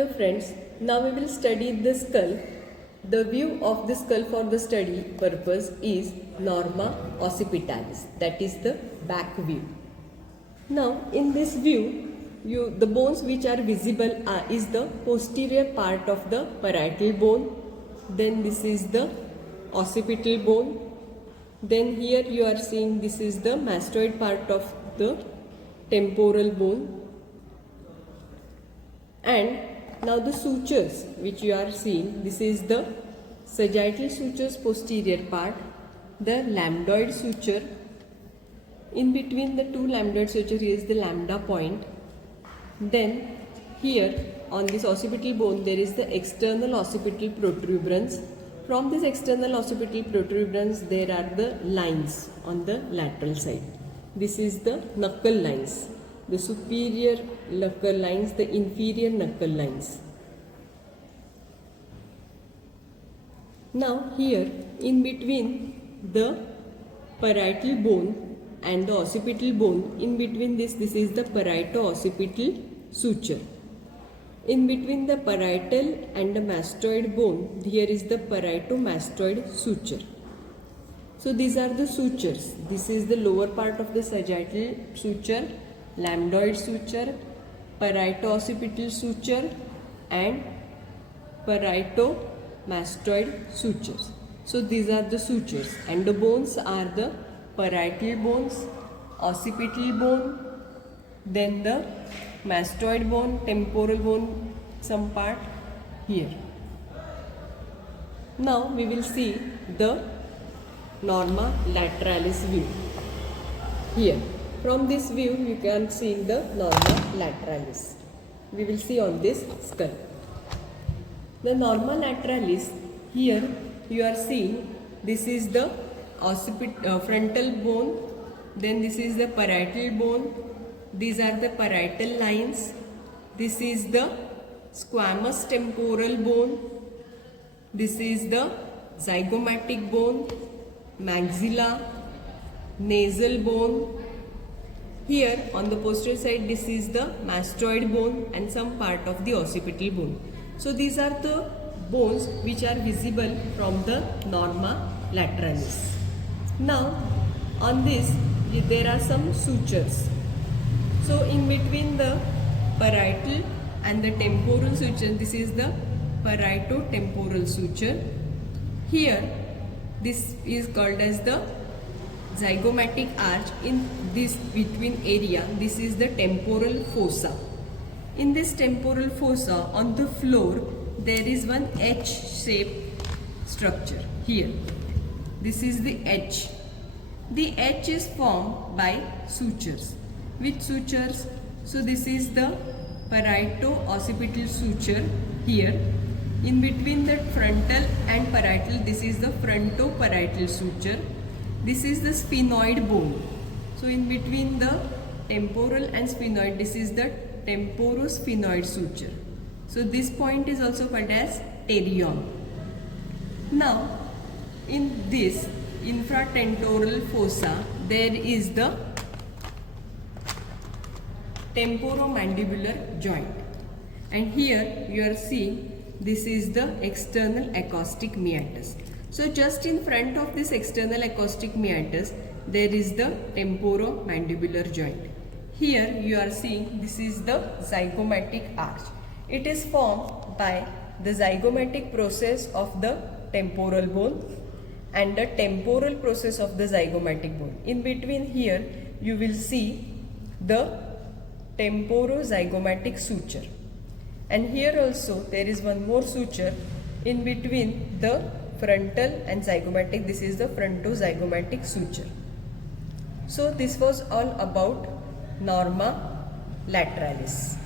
Hello friends, now we will study the skull. The view of the skull for the study purpose is norma occipitalis, that is the back view. Now in this view, the bones which are visible is the posterior part of the parietal bone, then this is the occipital bone, then here you are seeing this is the mastoid part of the temporal bone, and now the sutures which you are seeing, this is the sagittal sutures posterior part, the lambdoid suture. In between the two lambdoid suture is the lambda point. Then here on this occipital bone there is the external occipital protuberance. From this external occipital protuberance there are the lines on the lateral side. This is the knuckle lines. The superior knuckle lines, the inferior knuckle lines. Now here in between the parietal bone and the occipital bone, in between this is the parieto-occipital suture. In between the parietal and the mastoid bone, here is the parieto-mastoid suture. So these are the sutures. This is the lower part of the sagittal suture, lambdoid suture, parieto-occipital suture and parieto-mastoid sutures. So these are the sutures, and the bones are the parietal bones, occipital bone, then the mastoid bone, temporal bone, some part here. Now we will see the norma lateralis view. Here from this view you can see the norma lateralis. We will see on this skull. The norma lateralis, here you are seeing this is the frontal bone, then this is the parietal bone, these are the parietal lines, this is the squamous temporal bone, this is the zygomatic bone, maxilla, nasal bone. Here on the posterior side this is the mastoid bone and some part of the occipital bone. So these are the bones which are visible from the norma lateralis. Now on this there are some sutures. So in between the parietal and the temporal suture, this is the parieto-temporal suture. Here this is called as the zygomatic arch. In this between area, this is the temporal fossa. In this temporal fossa on the floor there is one H-shaped structure here. This is the H. The H is formed by sutures. Which sutures? So this is the parieto-occipital suture here. In between the frontal and parietal, this is the fronto-parietal suture. This is the sphenoid bone. So in between the temporal and sphenoid, this is the temporosphenoid suture. So this point is also called as pterion. Now in this infratentorial fossa there is the temporomandibular joint, and here you are seeing this is the external acoustic meatus. So just in front of this external acoustic meatus there is the temporomandibular joint. Here you are seeing this is the zygomatic arch. It is formed by the zygomatic process of the temporal bone and the temporal process of the zygomatic bone. In between here you will see the temporozygomatic suture, and here also there is one more suture in between the frontal and zygomatic. This is the frontozygomatic suture. So this was all about norma lateralis.